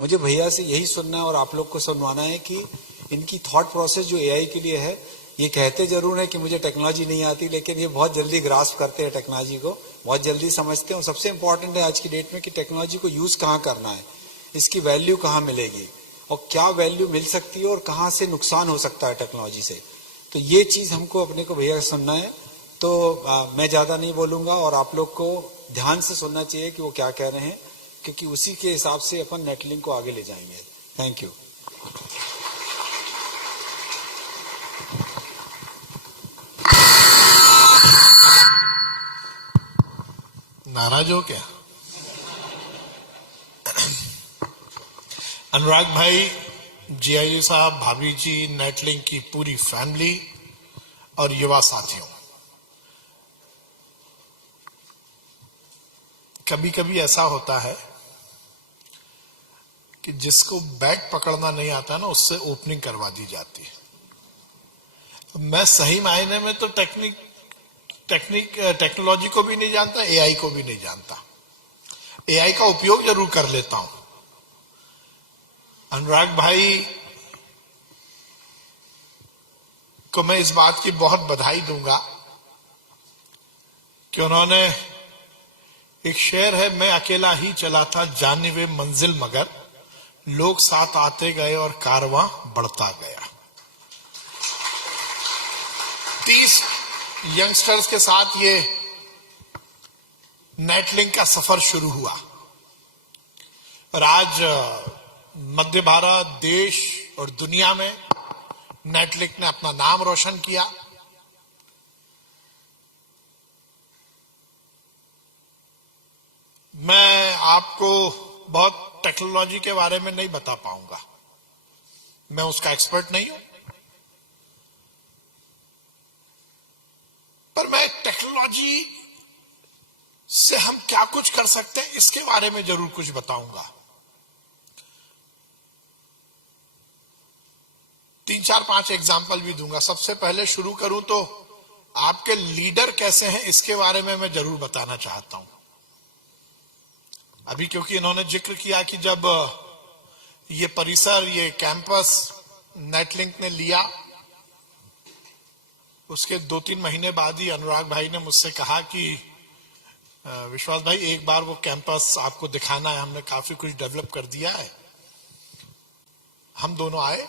मुझे भैया से यही सुनना है और आप लोग को सुनवाना है कि इनकी थॉट प्रोसेस जो एआई के लिए है, ये कहते जरूर है कि मुझे टेक्नोलॉजी नहीं आती, लेकिन ये बहुत जल्दी ग्रास्प करते हैं टेक्नोलॉजी को, बहुत जल्दी समझते हैं। और सबसे इंपॉर्टेंट है आज की डेट में कि टेक्नोलॉजी को यूज कहाँ करना है, इसकी वैल्यू कहाँ मिलेगी और क्या वैल्यू मिल सकती है और कहाँ से नुकसान हो सकता है टेक्नोलॉजी से। तो ये चीज हमको अपने को भैया सुनना है। तो मैं ज्यादा नहीं बोलूंगा और आप लोग को ध्यान से सुनना चाहिए कि वो क्या कह रहे हैं, क्योंकि उसी के हिसाब से अपन नेटलिंक को आगे ले जाएंगे। Thank you. नाराज हो क्या? अनुराग भाई, जीआईजी साहब, भाभी जी, नेटलिंक की पूरी फैमिली और युवा साथियों, कभी कभी ऐसा होता है कि जिसको बैट पकड़ना नहीं आता ना, उससे ओपनिंग करवा दी जाती है। मैं सही मायने में तो टेक्नोलॉजी को भी नहीं जानता, एआई को भी नहीं जानता। एआई का उपयोग जरूर कर लेता हूं। अनुराग भाई को मैं इस बात की बहुत बधाई दूंगा कि उन्होंने, एक शेर है, मैं अकेला ही चला था जानिबे मंजिल मगर लोग साथ आते गए और कारवां बढ़ता गया। 30 यंगस्टर्स के साथ ये नेटलिंक का सफर शुरू हुआ और आज मध्य भारत, देश और दुनिया में नेटलिंक ने अपना नाम रोशन किया। मैं आपको बहुत टेक्नोलॉजी के बारे में नहीं बता पाऊंगा, मैं उसका एक्सपर्ट नहीं हूं, पर मैं टेक्नोलॉजी से हम क्या कुछ कर सकते हैं इसके बारे में जरूर कुछ बताऊंगा। 3, 4, 5 एग्जाम्पल भी दूंगा। सबसे पहले शुरू करूं तो आपके लीडर कैसे हैं इसके बारे में मैं जरूर बताना चाहता हूं। अभी क्योंकि इन्होंने जिक्र किया कि जब ये परिसर, ये कैंपस नेटलिंक ने लिया, उसके 2-3 महीने बाद ही अनुराग भाई ने मुझसे कहा कि विश्वास भाई, एक बार वो कैंपस आपको दिखाना है, हमने काफी कुछ डेवलप कर दिया है। हम दोनों आए।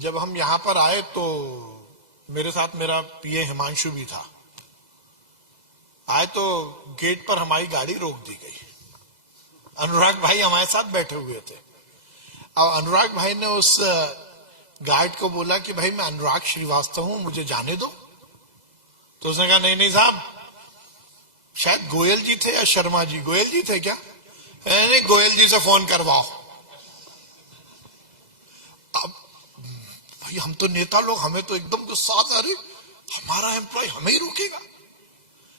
जब हम यहां पर आए तो मेरे साथ मेरा पीए हिमांशु भी था। आए तो गेट पर हमारी गाड़ी रोक दी गई। अनुराग भाई हमारे साथ बैठे हुए थे और अनुराग भाई ने उस गार्ड को बोला कि भाई मैं अनुराग श्रीवास्तव हूं, मुझे जाने दो। तो उसने कहा नहीं नहीं साहब, शायद गोयल जी थे या शर्मा जी, गोयल जी थे क्या? नहीं, गोयल जी से फोन करवाओ। अब भाई हम तो नेता लोग, हमें तो एकदम गुस्सा आता, अरे हमारा एम्प्लॉय हमें ही रोकेगा।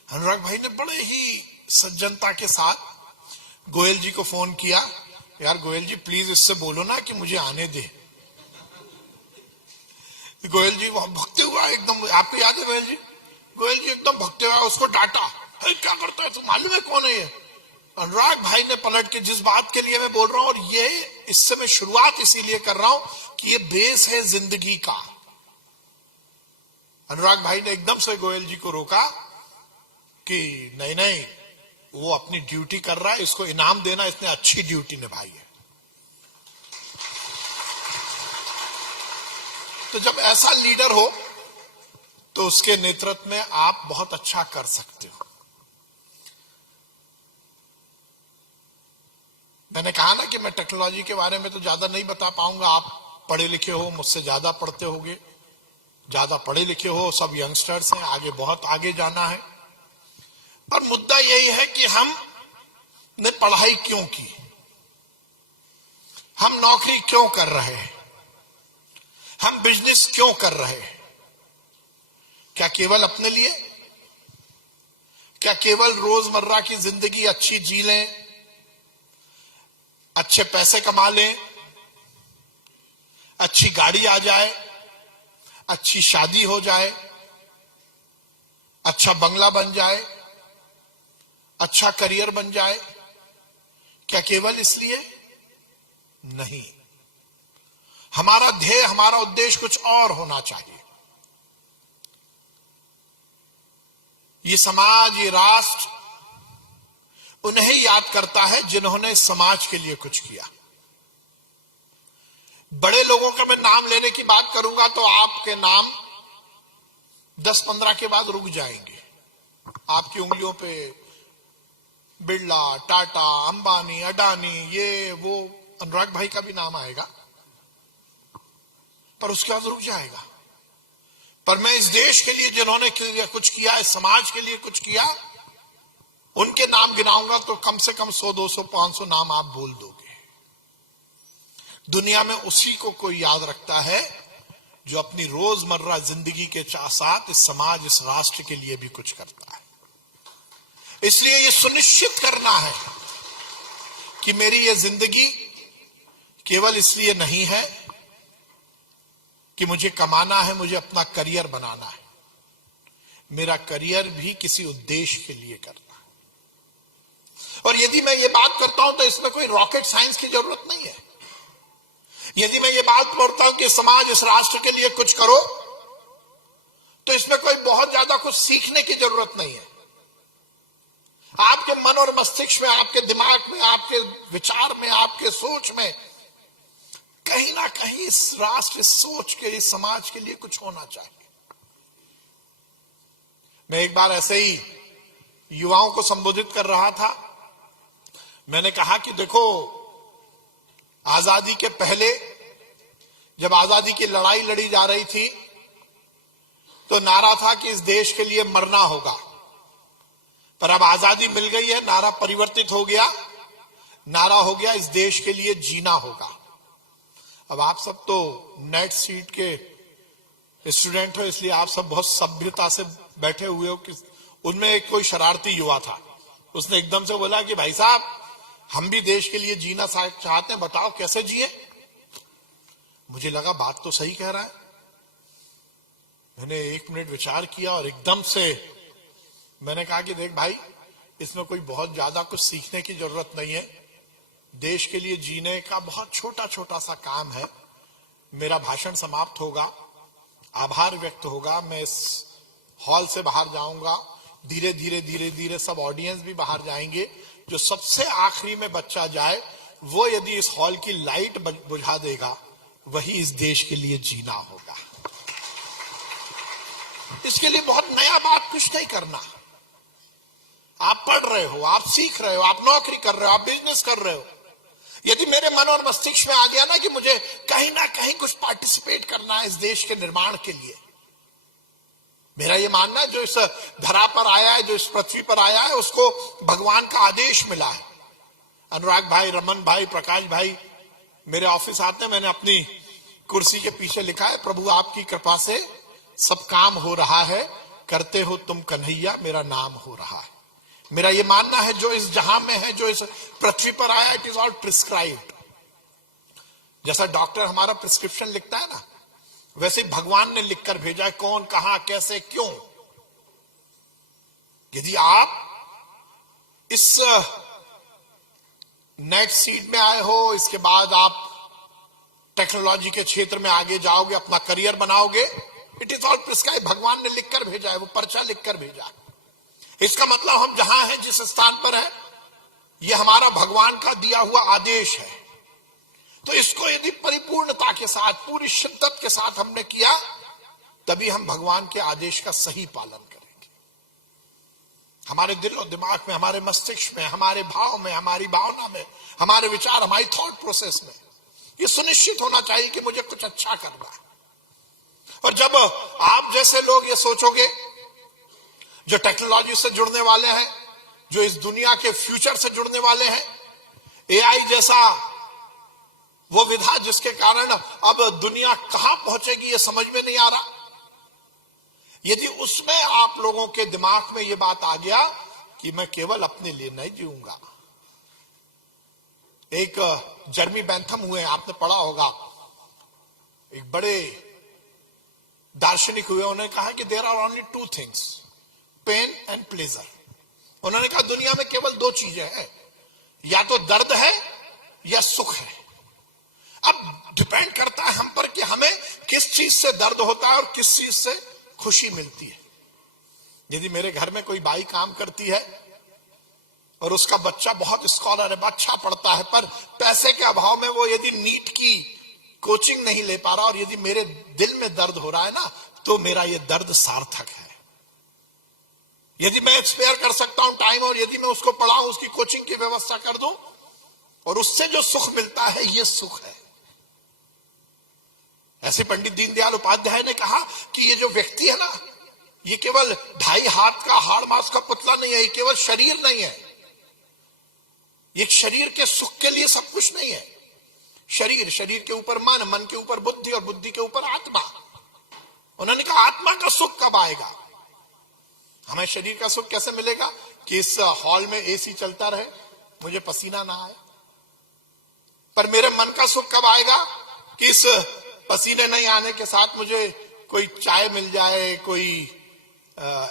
अनुराग भाई ने बड़े ही सज्जनता के साथ गोयल जी को फोन किया, यार गोयल जी प्लीज इससे बोलो ना कि मुझे आने दे। गोयल जी वहां भगते हुआ एकदम, आपको याद है गोयल जी? गोयल जी एकदम भगते हुआ उसको डांटा, क्या करता है तू, मालूम है कौन है ये? अनुराग भाई ने पलट के, जिस बात के लिए मैं बोल रहा हूं, और ये इससे मैं शुरुआत इसीलिए कर रहा हूं कि ये बेस है जिंदगी का। अनुराग भाई ने एकदम से गोयल जी को रोका कि नहीं नहीं, वो अपनी ड्यूटी कर रहा है, इसको इनाम देना, इसने अच्छी ड्यूटी निभाई है। तो जब ऐसा लीडर हो तो उसके नेतृत्व में आप बहुत अच्छा कर सकते हो। मैंने कहा ना कि मैं टेक्नोलॉजी के बारे में तो ज्यादा नहीं बता पाऊंगा। आप पढ़े लिखे हो, मुझसे ज्यादा पढ़ते होगे, ज्यादा पढ़े लिखे हो, सब यंगस्टर्स हैं, आगे बहुत आगे जाना है। पर मुद्दा यही है कि हमने पढ़ाई क्यों की, हम नौकरी क्यों कर रहे हैं, हम बिजनेस क्यों कर रहे हैं? क्या केवल अपने लिए? क्या केवल रोजमर्रा की जिंदगी अच्छी जी लें, अच्छे पैसे कमा लें, अच्छी गाड़ी आ जाए, अच्छी शादी हो जाए, अच्छा बंगला बन जाए, अच्छा करियर बन जाए? क्या केवल इसलिए? नहीं, हमारा ध्येय, हमारा उद्देश्य कुछ और होना चाहिए। ये समाज, ये राष्ट्र उन्हें याद करता है जिन्होंने समाज के लिए कुछ किया। बड़े लोगों का मैं नाम लेने की बात करूंगा तो आपके नाम 10-15 के बाद रुक जाएंगे। आपकी उंगलियों पे बिरला, टाटा, अंबानी, अडानी, ये वो, अनुराग भाई का भी नाम आएगा, पर उसके बाद रुक जाएगा। पर मैं इस देश के लिए जिन्होंने कुछ किया, इस समाज के लिए कुछ किया, उनके नाम गिनाऊंगा तो कम से कम 100, 200, 500 नाम आप बोल दोगे। दुनिया में उसी को कोई याद रखता है जो अपनी रोजमर्रा जिंदगी के साथ इस समाज, इस राष्ट्र के लिए भी कुछ करता है। इसलिए यह सुनिश्चित करना है कि मेरी यह जिंदगी केवल इसलिए नहीं है कि मुझे कमाना है, मुझे अपना करियर बनाना है। मेरा करियर भी किसी उद्देश्य के लिए करना है। और यदि मैं ये बात करता हूं तो इसमें कोई रॉकेट साइंस की जरूरत नहीं है। यदि मैं ये बात बोलता हूं कि समाज, इस राष्ट्र के लिए कुछ करो, तो इसमें कोई बहुत ज्यादा कुछ सीखने की जरूरत नहीं है। आपके मन और मस्तिष्क में, आपके दिमाग में, आपके विचार में, आपके सोच में कहीं ना कहीं इस राष्ट्र, इस सोच के, इस समाज के लिए कुछ होना चाहिए। मैं एक बार ऐसे ही युवाओं को संबोधित कर रहा था। मैंने कहा कि देखो, आजादी के पहले जब आजादी की लड़ाई लड़ी जा रही थी तो नारा था कि इस देश के लिए मरना होगा। पर अब आजादी मिल गई है, नारा परिवर्तित हो गया, नारा हो गया इस देश के लिए जीना होगा। अब आप सब तो नेट सीट के स्टूडेंट हो, इसलिए आप सब बहुत सभ्यता से बैठे हुए हो। कि उनमें एक कोई शरारती युवा था, उसने एकदम से बोला कि भाई साहब, हम भी देश के लिए जीना चाहते हैं, बताओ कैसे जिए। मुझे लगा बात तो सही कह रहा है। मैंने 1 मिनट विचार किया और एकदम से मैंने कहा कि देख भाई, इसमें कोई बहुत ज्यादा कुछ सीखने की जरूरत नहीं है। देश के लिए जीने का बहुत छोटा छोटा सा काम है। मेरा भाषण समाप्त होगा, आभार व्यक्त होगा, मैं इस हॉल से बाहर जाऊंगा, धीरे धीरे धीरे धीरे सब ऑडियंस भी बाहर जाएंगे। जो सबसे आखिरी में बच्चा जाए, वो यदि इस हॉल की लाइट बुझा देगा, वही इस देश के लिए जीना होगा। इसके लिए बहुत नया बात कुछ नहीं करना। आप पढ़ रहे हो, आप सीख रहे हो, आप नौकरी कर रहे हो, आप बिजनेस कर रहे हो। यदि मेरे मन और मस्तिष्क में आ गया ना कि मुझे कहीं ना कहीं कुछ पार्टिसिपेट करना है इस देश के निर्माण के लिए, मेरा ये मानना है जो इस धरा पर आया है, जो इस पृथ्वी पर आया है, उसको भगवान का आदेश मिला है। अनुराग भाई, रमन भाई, प्रकाश भाई मेरे ऑफिस आते हैं, मैंने अपनी कुर्सी के पीछे लिखा है, प्रभु आपकी कृपा से सब काम हो रहा है, करते हो तुम कन्हैया, मेरा नाम हो रहा है। मेरा ये मानना है जो इस जहां में है, जो इस पृथ्वी पर आया, इट इज ऑल प्रिस्क्राइब्ड। जैसा डॉक्टर हमारा प्रिस्क्रिप्शन लिखता है ना, वैसे भगवान ने लिखकर भेजा है, कौन, कहां, कैसे, क्यों। यदि आप इस नेट सीट में आए हो, इसके बाद आप टेक्नोलॉजी के क्षेत्र में आगे जाओगे, अपना करियर बनाओगे, इट इज ऑल प्रिस्क्राइब। भगवान ने लिखकर भेजा है, वो पर्चा लिखकर भेजा है। इसका मतलब हम जहां हैं, जिस स्थान पर है, यह हमारा भगवान का दिया हुआ आदेश है। तो इसको यदि परिपूर्णता के साथ, पूरी शिद्दत के साथ हमने किया, तभी हम भगवान के आदेश का सही पालन करेंगे। हमारे दिल और दिमाग में, हमारे मस्तिष्क में, हमारे भाव में, हमारी भावना में, हमारे विचार, हमारी थॉट प्रोसेस में यह सुनिश्चित होना चाहिए कि मुझे कुछ अच्छा करना है। और जब आप जैसे लोग ये सोचोगे, जो टेक्नोलॉजी से जुड़ने वाले हैं, जो इस दुनिया के फ्यूचर से जुड़ने वाले हैं, एआई जैसा वो विधा जिसके कारण अब दुनिया कहां पहुंचेगी ये समझ में नहीं आ रहा, यदि उसमें आप लोगों के दिमाग में ये बात आ गया कि मैं केवल अपने लिए नहीं जीऊंगा। एक जर्मी बेंथम हुए, आपने पढ़ा होगा, एक बड़े दार्शनिक हुए, उन्होंने कहा कि there are only 2 things, pain and pleasure. उन्होंने कहा दुनिया में केवल 2 चीजें हैं, या तो दर्द है या सुख है। किस चीज से दर्द होता है और किस चीज से खुशी मिलती है। यदि मेरे घर में कोई बाई काम करती है और उसका बच्चा बहुत स्कॉलर है, अच्छा पढ़ता है, पर पैसे के अभाव में वो यदि नीट की कोचिंग नहीं ले पा रहा और यदि मेरे दिल में दर्द हो रहा है ना, तो मेरा ये दर्द सार्थक है। यदि मैं एक्सपेयर कर सकता हूं टाइम और यदि मैं उसको पढ़ाऊं, उसकी कोचिंग की व्यवस्था कर दूं और उससे जो सुख मिलता है, ये सुख है। ऐसे पंडित दीनदयाल उपाध्याय ने कहा कि ये जो व्यक्ति है ना, ये केवल 2.5 हाथ का हाड़ मांस का पुतला नहीं है, ये केवल शरीर नहीं है। ये शरीर के सुख के लिए सब कुछ नहीं है। शरीर, शरीर के ऊपर मन, मन के ऊपर बुद्धि और बुद्धि के ऊपर आत्मा। उन्होंने कहा आत्मा का सुख कब आएगा? हमें शरीर का सुख कैसे मिलेगा कि इस हॉल में एसी चलता रहे, मुझे पसीना ना आए। पर मेरे मन का सुख कब आएगा कि इस पसीने नहीं आने के साथ मुझे कोई चाय मिल जाए, कोई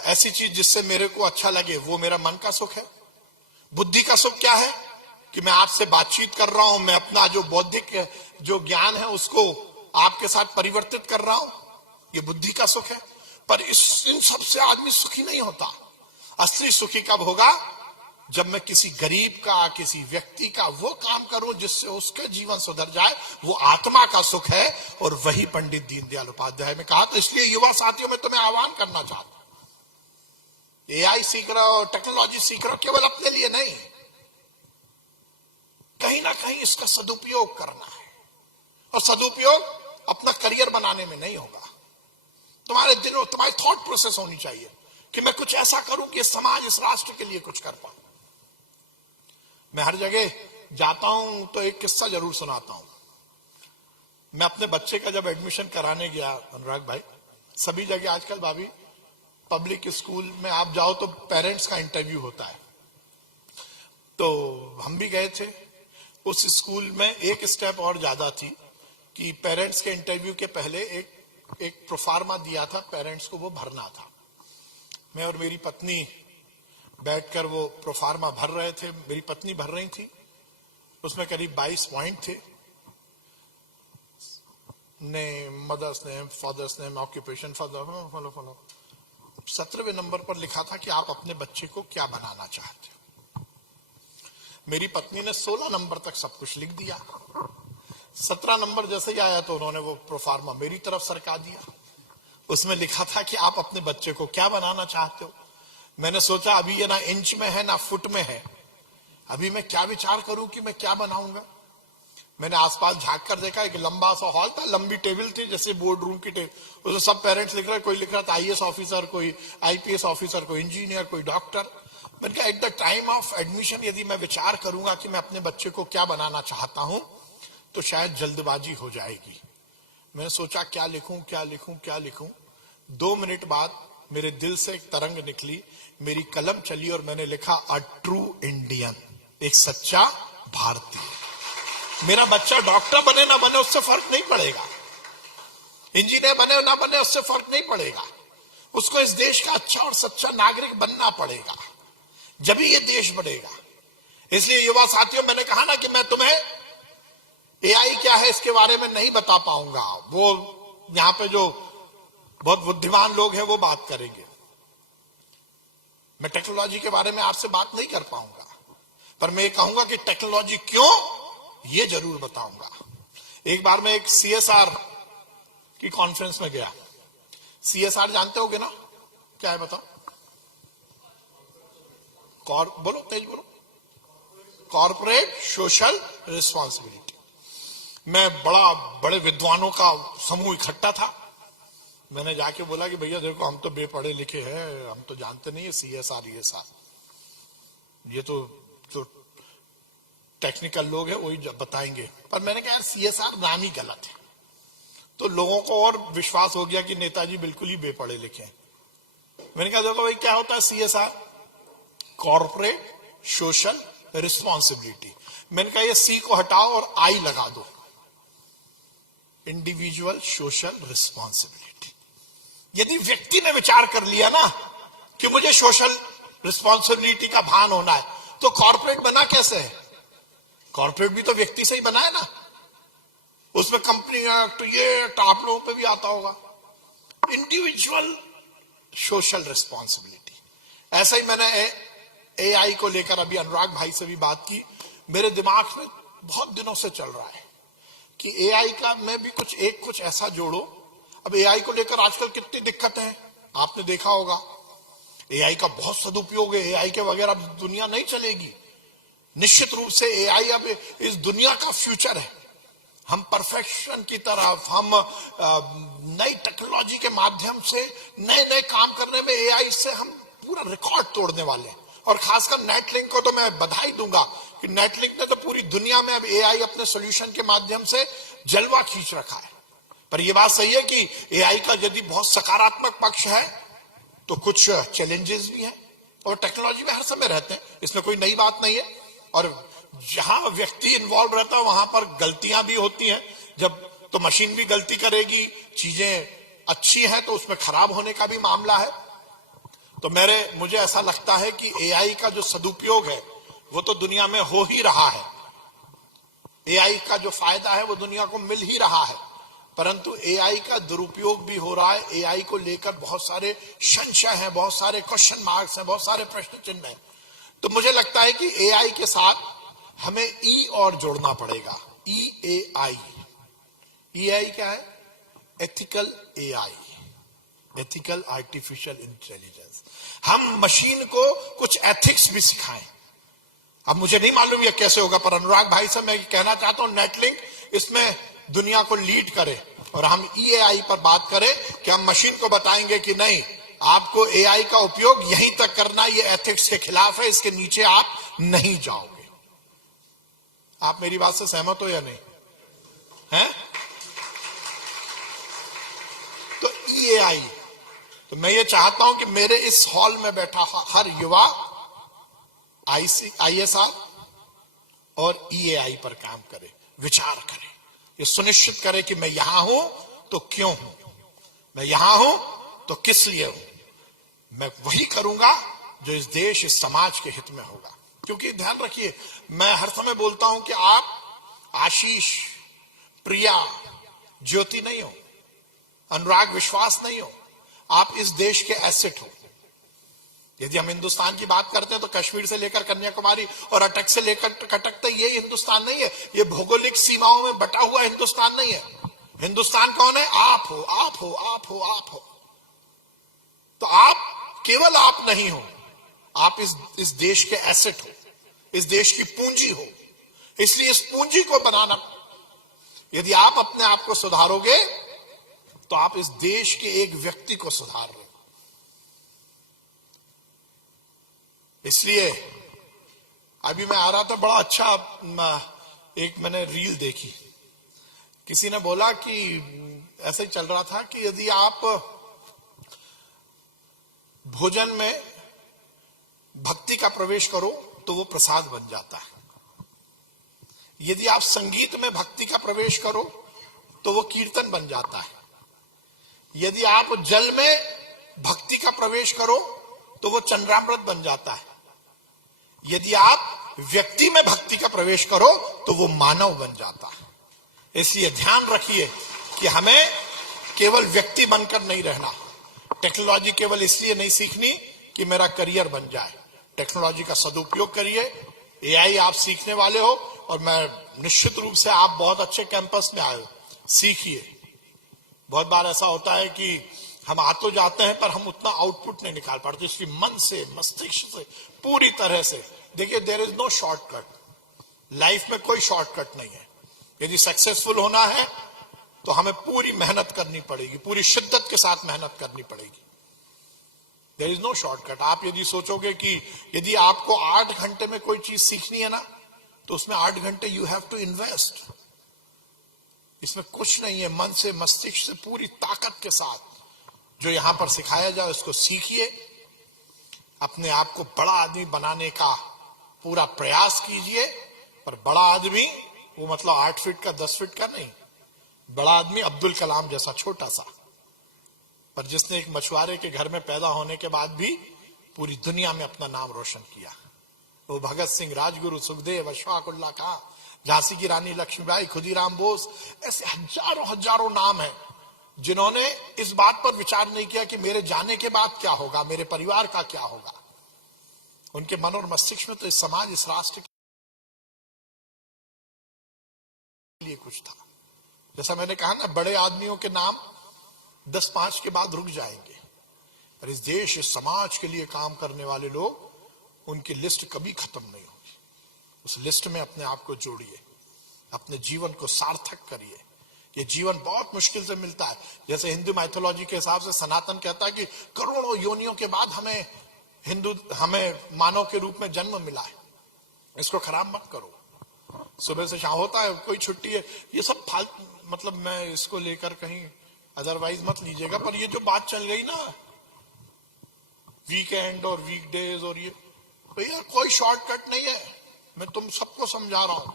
ऐसी चीज जिससे मेरे को अच्छा लगे, वो मेरा मन का सुख है। बुद्धि का सुख क्या है कि मैं आपसे बातचीत कर रहा हूं, मैं अपना जो बौद्धिक जो ज्ञान है उसको आपके साथ परिवर्तित कर रहा हूं, ये बुद्धि का सुख है। पर इन सब से आदमी सुखी नहीं होता। असली सुखी कब होगा? जब मैं किसी गरीब का, किसी व्यक्ति का वो काम करूं जिससे उसका जीवन सुधर जाए, वो आत्मा का सुख है। और वही पंडित दीनदयाल उपाध्याय ने कहा। तो इसलिए युवा साथियों में तुम्हें आह्वान करना चाहता हूं, एआई सीख रहे हो, टेक्नोलॉजी सीख रहे हो, केवल अपने लिए नहीं, कहीं ना कहीं इसका सदुपयोग करना है। और सदुपयोग अपना करियर बनाने में नहीं होगा। तुम्हारे दिनों, तुम्हारी थॉट प्रोसेस होनी चाहिए कि मैं कुछ ऐसा करूं कि समाज, इस राष्ट्र के लिए कुछ कर पाऊं। मैं हर जगह जाता हूं तो एक किस्सा जरूर सुनाता हूं। मैं अपने बच्चे का जब एडमिशन कराने गया, अनुराग भाई, सभी जगह आजकल भाभी पब्लिक स्कूल में आप जाओ तो पेरेंट्स का इंटरव्यू होता है। तो हम भी गए थे। उस स्कूल में एक स्टेप और ज्यादा थी कि पेरेंट्स के इंटरव्यू के पहले एक प्रोफार्मा दिया था, पेरेंट्स को वो भरना था। मैं और मेरी पत्नी बैठकर वो प्रोफार्मा भर रहे थे। मेरी पत्नी भर रही थी, उसमें करीब 22 पॉइंट थे। Name, mother's name, father's name, occupation, follow 17वें नंबर पर लिखा था कि आप अपने बच्चे को क्या बनाना चाहते हो। मेरी पत्नी ने 16 नंबर तक सब कुछ लिख दिया। 17 नंबर जैसे ही आया तो उन्होंने वो प्रोफार्मा मेरी तरफ सरका दिया। उसमें लिखा था कि आप अपने बच्चे को क्या बनाना चाहते हो। मैंने सोचा अभी ये ना इंच में है ना फुट में है, अभी मैं क्या विचार करूं कि मैं क्या बनाऊंगा। मैंने आसपास झांक कर देखा, एक लंबा सा हॉल था, लंबी टेबल थी जैसे बोर्ड रूम की टेबल, उसमें सब पेरेंट्स लिख रहे, कोई लिख रहा था आईएएस ऑफिसर, कोई आईपीएस ऑफिसर, कोई इंजीनियर, कोई डॉक्टर। मैंने कहा at the time of admission यदि मैं विचार करूंगा कि मैं अपने बच्चे को क्या बनाना चाहता हूं तो शायद जल्दबाजी हो जाएगी। मैंने सोचा क्या लिखूं क्या लिखूं क्या लिखूं। 2 मिनट बाद मेरे दिल से एक तरंग निकली, मेरी कलम चली और मैंने लिखा अ ट्रू इंडियन, एक सच्चा भारतीय। मेरा बच्चा डॉक्टर बने ना बने उससे फर्क नहीं पड़ेगा, इंजीनियर बने ना बने उससे फर्क नहीं पड़ेगा, उसको इस देश का अच्छा और सच्चा नागरिक बनना पड़ेगा, जब ही ये देश बढ़ेगा। इसलिए युवा साथियों, मैंने कहा ना कि मैं तुम्हें एआई क्या है इसके बारे में नहीं बता पाऊंगा, वो यहां पे जो बहुत बुद्धिमान लोग हैं वो बात करेंगे। मैं टेक्नोलॉजी के बारे में आपसे बात नहीं कर पाऊंगा, पर मैं ये कहूंगा कि टेक्नोलॉजी क्यों, ये जरूर बताऊंगा। एक बार मैं एक सीएसआर की कॉन्फ्रेंस में गया। सीएसआर जानते होगे ना, क्या है बताओ? बोलो तेज बोलो। Corporate social responsibility. मैं बड़े विद्वानों का समूह इकट्ठा था। मैंने जाके बोला कि भैया देखो, हम तो बेपढ़े लिखे हैं, हम तो जानते नहीं है सीएसआर ये तो जो टेक्निकल लोग हैं वही बताएंगे। पर मैंने कहा यार सीएसआर नाम ही गलत है। तो लोगों को और विश्वास हो गया कि नेताजी बिल्कुल ही बेपढ़े लिखे हैं। मैंने कहा देखो भाई क्या होता है सीएसआर, कॉर्पोरेट सोशल रिस्पॉन्सिबिलिटी। मैंने कहा ये सी को हटाओ और आई लगा दो, इंडिविजुअल सोशल रिस्पॉन्सिबिलिटी। यदि व्यक्ति ने विचार कर लिया ना कि मुझे सोशल रिस्पॉन्सिबिलिटी का भान होना है, तो कॉर्पोरेट बना कैसे है? कॉर्पोरेट भी तो व्यक्ति से ही बना है ना। उसमें कंपनी एक्ट, ये एक्ट आप लोगों पे भी आता होगा। Individual social responsibility. ऐसा ही मैंने एआई को लेकर अभी अनुराग भाई से भी बात की। मेरे दिमाग में बहुत दिनों से चल रहा है कि एआई का मैं भी कुछ ऐसा जोड़ो। अब एआई को लेकर आजकल कितनी दिक्कतें हैं, आपने देखा होगा। एआई का बहुत सदुपयोग है, एआई के बगैर अब दुनिया नहीं चलेगी। निश्चित रूप से एआई अब इस दुनिया का फ्यूचर है। हम परफेक्शन की तरफ, हम नई टेक्नोलॉजी के माध्यम से नए नए काम करने में एआई से हम पूरा रिकॉर्ड तोड़ने वाले हैं। और खासकर नेटलिंक को तो मैं बधाई दूंगा कि नेटलिंक ने तो पूरी दुनिया में अब एआई अपने सॉल्यूशन के माध्यम से जलवा खींच रखा है। पर यह बात सही है कि एआई का यदि बहुत सकारात्मक पक्ष है तो कुछ चैलेंजेस भी हैं, और टेक्नोलॉजी में हर समय रहते हैं, इसमें कोई नई बात नहीं है। और जहां व्यक्ति इन्वॉल्व रहता है वहां पर गलतियां भी होती हैं। जब तो मशीन भी गलती करेगी, चीजें अच्छी हैं तो उसमें खराब होने का भी मामला है। तो मुझे ऐसा लगता है कि एआई का जो सदुपयोग है वो तो दुनिया में हो ही रहा है। एआई का जो फायदा है वो दुनिया को मिल ही रहा है, परंतु एआई का दुरुपयोग भी हो रहा है। एआई को लेकर बहुत सारे संशय हैं, बहुत सारे क्वेश्चन मार्क्स हैं, बहुत सारे प्रश्न चिन्ह हैं। तो मुझे लगता है कि एआई के साथ हमें ई और जोड़ना पड़ेगा। EAI। EAI क्या है? Ethical AI, ethical artificial intelligence. हम मशीन को कुछ एथिक्स भी सिखाएं। अब मुझे नहीं मालूम ये कैसे होगा, पर अनुराग भाई से मैं कहना चाहता हूं नेटलिंक इसमें दुनिया को लीड करे और हम EAI पर बात करें कि हम मशीन को बताएंगे कि नहीं, आपको एआई का उपयोग यहीं तक करना, ये एथिक्स के खिलाफ है, इसके नीचे आप नहीं जाओगे। आप मेरी बात से सहमत हो या नहीं? हैं? तो EAI, तो मैं ये चाहता हूं कि मेरे इस हॉल में बैठा हर युवा ISR और EAI पर काम करे, विचार करे, ये सुनिश्चित करे कि मैं यहां हूं तो क्यों हूं, मैं यहां हूं तो किस लिए हूं। मैं वही करूंगा जो इस देश, इस समाज के हित में होगा। क्योंकि ध्यान रखिए, मैं हर समय बोलता हूं कि आप आशीष, प्रिया, ज्योति नहीं हो, अनुराग, विश्वास नहीं हो, आप इस देश के एसेट हो। यदि हम हिंदुस्तान की बात करते हैं तो कश्मीर से लेकर कन्याकुमारी और अटक से लेकर कटक तक ये हिंदुस्तान नहीं है, ये भौगोलिक सीमाओं में बटा हुआ हिंदुस्तान नहीं है। हिंदुस्तान कौन है? आप हो, आप हो, आप हो, आप हो। तो आप केवल आप नहीं हो, आप इस देश के एसेट हो, इस देश की पूंजी हो। इसलिए इस पूंजी को बनाना, यदि आप अपने आप को सुधारोगे तो आप इस देश के एक व्यक्ति को सुधार रहे हो। इसलिए अभी मैं आ रहा था, बड़ा अच्छा एक मैंने रील देखी। किसी ने बोला कि ऐसा ही चल रहा था कि यदि आप भोजन में भक्ति का प्रवेश करो तो वो प्रसाद बन जाता है। यदि आप संगीत में भक्ति का प्रवेश करो तो वो कीर्तन बन जाता है। यदि आप जल में भक्ति का प्रवेश करो तो वो चंद्रामृत बन जाता है। यदि आप व्यक्ति में भक्ति का प्रवेश करो तो वो मानव बन जाता है। इसलिए ध्यान रखिए कि हमें केवल व्यक्ति बनकर नहीं रहना। टेक्नोलॉजी केवल इसलिए नहीं सीखनी कि मेरा करियर बन जाए। टेक्नोलॉजी का सदुपयोग करिए। एआई आप सीखने वाले हो और मैं निश्चित रूप से, आप बहुत अच्छे कैंपस में आए हो, सीखिए। बहुत बार ऐसा होता है कि हम आ तो जाते हैं पर हम उतना आउटपुट नहीं निकाल पाते। इसलिए मन से, मस्तिष्क से, पूरी तरह से देखिए, there is no shortcut. Life में कोई शॉर्टकट नहीं है। यदि सक्सेसफुल होना है तो हमें पूरी मेहनत करनी पड़ेगी, पूरी शिद्दत के साथ मेहनत करनी पड़ेगी। There is no shortcut. आप यदि सोचोगे कि यदि आपको 8 घंटे में कोई चीज सीखनी है ना, तो उसमें 8 घंटे यू हैव टू इन्वेस्ट। इसमें कुछ नहीं है। मन से, मस्तिष्क से, पूरी ताकत के साथ जो यहां पर सिखाया जाए उसको सीखिए। अपने आप को बड़ा आदमी बनाने का पूरा प्रयास कीजिए। पर बड़ा आदमी वो मतलब 8 फीट का, 10 फीट का नहीं। बड़ा आदमी अब्दुल कलाम जैसा छोटा सा, पर जिसने एक मछुआरे के घर में पैदा होने के बाद भी पूरी दुनिया में अपना नाम रोशन किया। वो भगत सिंह, राजगुरु, सुखदेव, अशफाक उल्लाह खां, झांसी की रानी लक्ष्मीबाई, खुदीराम बोस, ऐसे हजारों हजारों नाम है जिन्होंने इस बात पर विचार नहीं किया कि मेरे जाने के बाद क्या होगा, मेरे परिवार का क्या होगा। उनके मन और मस्तिष्क में तो इस समाज, इस राष्ट्र के लिए कुछ था। जैसा मैंने कहा ना, बड़े आदमियों के नाम 10-5 के बाद रुक जाएंगे, पर इस देश, इस समाज के लिए काम करने वाले लोग, उनकी लिस्ट कभी खत्म नहीं होगी। उस लिस्ट में अपने आप को जोड़िए, अपने जीवन को सार्थक करिए। ये जीवन बहुत मुश्किल से मिलता है। जैसे हिंदू माइथोलॉजी के हिसाब से सनातन कहता है कि करोड़ों योनियों के बाद हमें मानव के रूप में जन्म मिला है। इसको खराब मत करो। सुबह से शाम होता है, कोई छुट्टी है, ये सब फालतू, मतलब मैं इसको लेकर कहीं अदरवाइज मत लीजिएगा, पर ये जो बात चल गई ना वीकेंड और वीकडेज और ये, भैया कोई शॉर्टकट नहीं है। मैं तुम सबको समझा रहा हूं,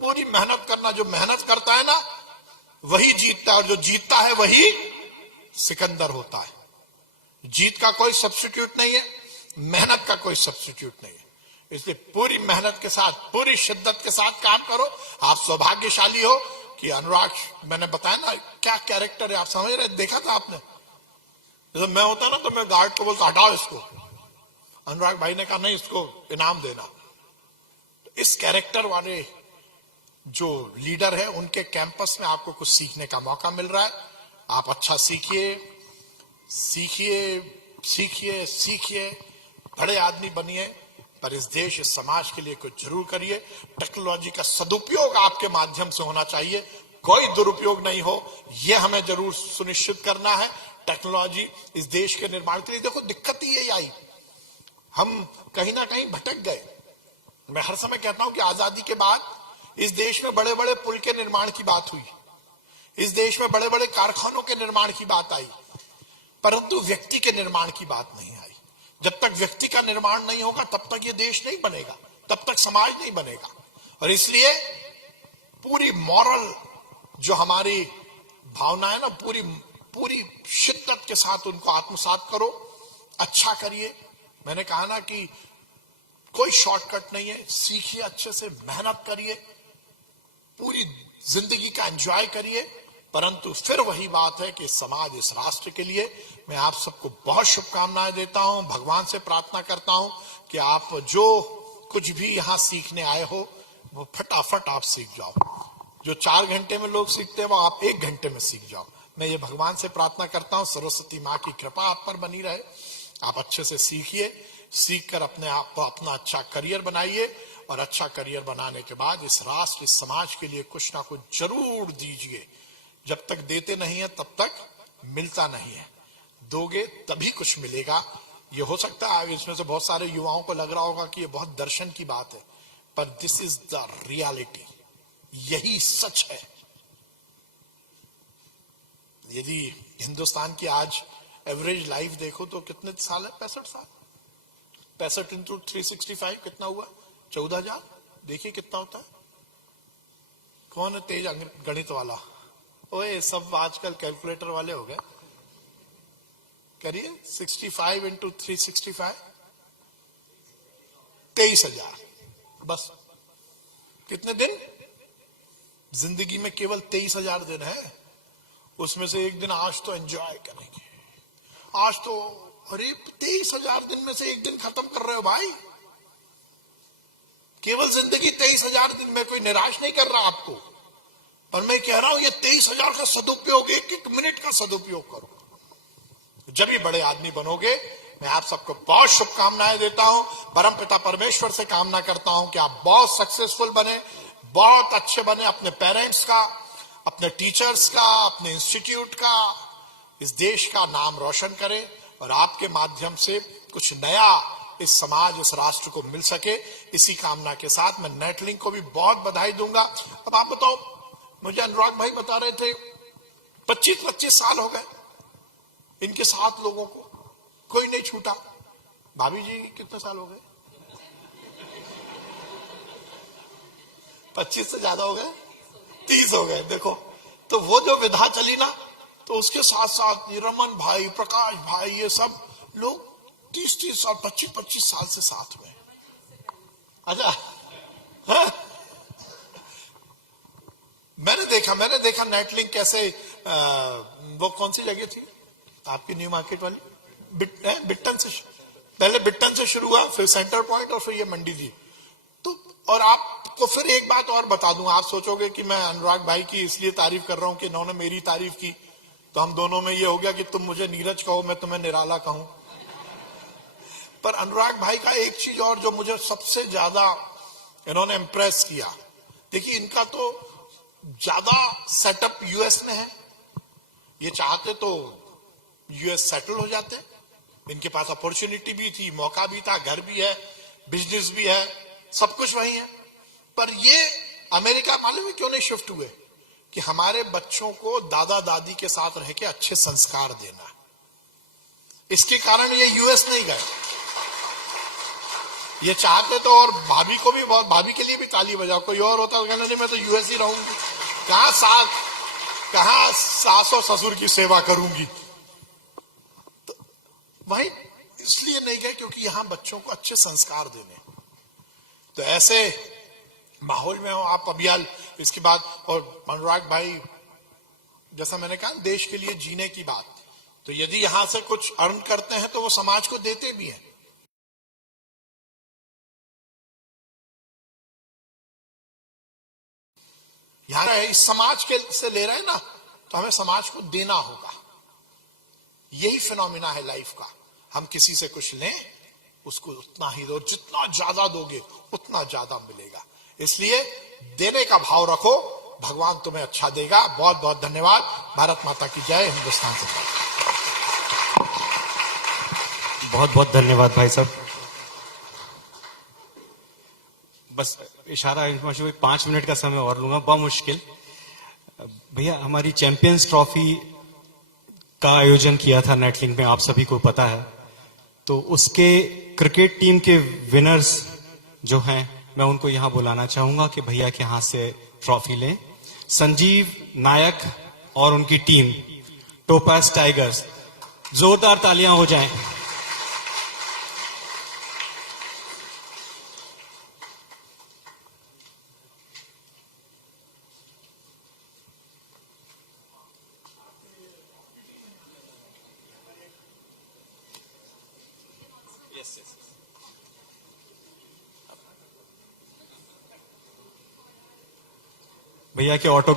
पूरी मेहनत करना। जो मेहनत करता है ना वही जीतता है, और जो जीतता है वही सिकंदर होता है। जीत का कोई सब्स्टिट्यूट नहीं है, मेहनत का कोई सब्स्टिट्यूट नहीं है। इसलिए पूरी मेहनत के साथ, पूरी शिद्दत के साथ काम करो। आप सौभाग्यशाली हो कि अनुराग, मैंने बताया ना क्या कैरेक्टर है, आप समझ रहे, देखा था आपने। जैसे मैं होता ना तो मैं गार्ड को बोलता हटाओ इसको, अनुराग भाई ने कहा नहीं इसको इनाम देना। इस कैरेक्टर वाले जो लीडर है, उनके कैंपस में आपको कुछ सीखने का मौका मिल रहा है। आप अच्छा सीखिए, सीखिए, सीखिए, सीखिए, बड़े आदमी बनिए, पर इस देश, इस समाज के लिए कुछ जरूर करिए। टेक्नोलॉजी का सदुपयोग आपके माध्यम से होना चाहिए, कोई दुरुपयोग नहीं हो, यह हमें जरूर सुनिश्चित करना है। टेक्नोलॉजी इस देश के निर्माण के लिए, देखो दिक्कत ही यही आई, हम कहीं ना कहीं भटक गए। मैं हर समय कहता हूं कि आजादी के बाद इस देश में बड़े बड़े पुल के निर्माण की बात हुई, इस देश में बड़े बड़े कारखानों के निर्माण की बात आई, परंतु व्यक्ति के निर्माण की बात नहीं आई। जब तक व्यक्ति का निर्माण नहीं होगा तब तक ये देश नहीं बनेगा, तब तक समाज नहीं बनेगा। और इसलिए पूरी मॉरल जो हमारी भावना है ना, पूरी शिद्दत के साथ उनको आत्मसात करो, अच्छा करिए। मैंने कहा ना कि कोई शॉर्टकट नहीं है, सीखिए अच्छे से, मेहनत करिए, पूरी जिंदगी का एंजॉय करिए। परंतु फिर वही बात है कि समाज, इस राष्ट्र के लिए मैं आप सबको बहुत शुभकामनाएं देता हूं। भगवान से प्रार्थना करता हूं कि आप जो कुछ भी यहां सीखने आए हो वो फटाफट आप सीख जाओ। जो 4 घंटे में लोग सीखते हैं वो आप 1 घंटे में सीख जाओ। मैं ये भगवान से प्रार्थना करता हूं, सरस्वती माँ की कृपा आप पर बनी रहे। आप अच्छे से सीखिए, सीख कर अपने आप को अपना अच्छा करियर बनाइए, और अच्छा करियर बनाने के बाद इस राष्ट्र, इस समाज के लिए कुछ ना कुछ जरूर दीजिए। जब तक देते नहीं है तब तक मिलता नहीं है, दोगे तभी कुछ मिलेगा। ये हो सकता है इसमें से बहुत सारे युवाओं को लग रहा होगा कि ये बहुत दर्शन की बात है, पर दिस इज द रियलिटी, यही सच है। यदि हिंदुस्तान की आज एवरेज लाइफ देखो तो कितने साल है? 65 साल। 65 इंटू 365 कितना हुआ? 14,000। देखिए कितना होता है। कौन है तेज गणित वाला? ओए सब आजकल कैलकुलेटर वाले हो गए। करिए 65 इंटू 365, 23,000। बस कितने दिन? जिंदगी में केवल 23,000 दिन है। उसमें से एक दिन आज तो एंजॉय करेंगे। आज तो, अरे 23,000 दिन में से एक दिन खत्म कर रहे हो भाई। केवल जिंदगी 23,000 दिन में, कोई निराश नहीं कर रहा आपको, पर मैं कह रहा हूं ये 23,000 का सदुपयोग, 1-1 मिनट का सदुपयोग करो। जब भी बड़े आदमी बनोगे। मैं आप सबको बहुत शुभकामनाएं देता हूं। परमपिता परमेश्वर से कामना करता हूं कि आप बहुत सक्सेसफुल बने, बहुत अच्छे बने, अपने पेरेंट्स का, अपने टीचर्स का, अपने इंस्टीट्यूट का, इस देश का नाम रोशन करें, और आपके माध्यम से कुछ नया इस समाज, इस राष्ट्र को मिल सके। इसी कामना के साथ मैं नेटलिंक को भी बहुत बधाई दूंगा। अब आप बताओ, मुझे अनुराग भाई बता रहे थे 25-25 साल हो गए इनके 7 लोगों को, कोई नहीं छूटा। भाभी जी कितने साल हो गए? 25 से ज्यादा हो गए, 30 हो गए। देखो, तो वो जो विधा चली ना, तो उसके साथ साथ रमन भाई, प्रकाश भाई, ये सब लोग 30-30 साल, 25-25 साल से साथ में। अच्छा, हाँ? मैंने देखा नेटलिंक कैसे वो कौन सी जगह थी आपकी न्यू मार्केट वाली, बिट्टन से, पहले बिट्टन से शुरू हुआ, फिर सेंटर पॉइंट और फिर ये मंडी जी। तो और आपको फिर एक बात और बता दूं, आप सोचोगे कि मैं अनुराग भाई की इसलिए तारीफ कर रहा हूं कि इन्होंने मेरी तारीफ की, तो हम दोनों में ये हो गया कि तुम मुझे नीरज कहो, मैं तुम्हें निराला कहूं। पर अनुराग भाई का एक चीज और जो मुझे सबसे ज्यादा इन्होंने इंप्रेस किया, देखिए इनका तो ज्यादा सेटअप यूएस में है, ये चाहते तो यूएस सेटल हो जाते, इनके पास अपॉर्चुनिटी भी थी, मौका भी था, घर भी है, बिजनेस भी है, सब कुछ वही है। पर ये अमेरिका मालूम है क्यों नहीं शिफ्ट हुए, कि हमारे बच्चों को दादा दादी के साथ रह के अच्छे संस्कार देना, इसके कारण ये यूएस नहीं गए। ये चाहते तो, और भाभी को भी बहुत, भाभी के लिए भी ताली बजाओ, कोई और होता तो कहना नहीं मैं तो यूएस ही रहूंगी, कहां सास और ससुर की सेवा करूंगी। तो वही इसलिए नहीं गए क्योंकि यहां बच्चों को अच्छे संस्कार देने। तो ऐसे माहौल में हो आप अभी इसके बाद। और अनुराग भाई जैसा मैंने कहा देश के लिए जीने की बात, तो यदि यहां से कुछ अर्न करते हैं तो वो समाज को देते भी हैं। यहां इस समाज के से ले रहे हैं ना, तो हमें समाज को देना होगा। यही फिनोमिना है लाइफ का, हम किसी से कुछ लें उसको उतना ही दो, जितना ज्यादा दोगे उतना ज्यादा मिलेगा। इसलिए देने का भाव रखो, भगवान तुम्हें अच्छा देगा। बहुत बहुत धन्यवाद। भारत माता की जय, हिंदुस्तान से। बहुत बहुत धन्यवाद भाई साहब। बस इशारा 5 मिनट का समय और लूंगा, बहुत मुश्किल। भैया हमारी चैंपियंस ट्रॉफी का आयोजन किया था नेटलिंक में, आप सभी को पता है। तो उसके क्रिकेट टीम के विनर्स जो हैं, मैं उनको यहां बुलाना चाहूंगा कि भैया के हाथ से ट्रॉफी लें। संजीव नायक और उनकी टीम टोपाज टाइगर्स, जोरदार तालियां हो जाएं। भैया के ऑटो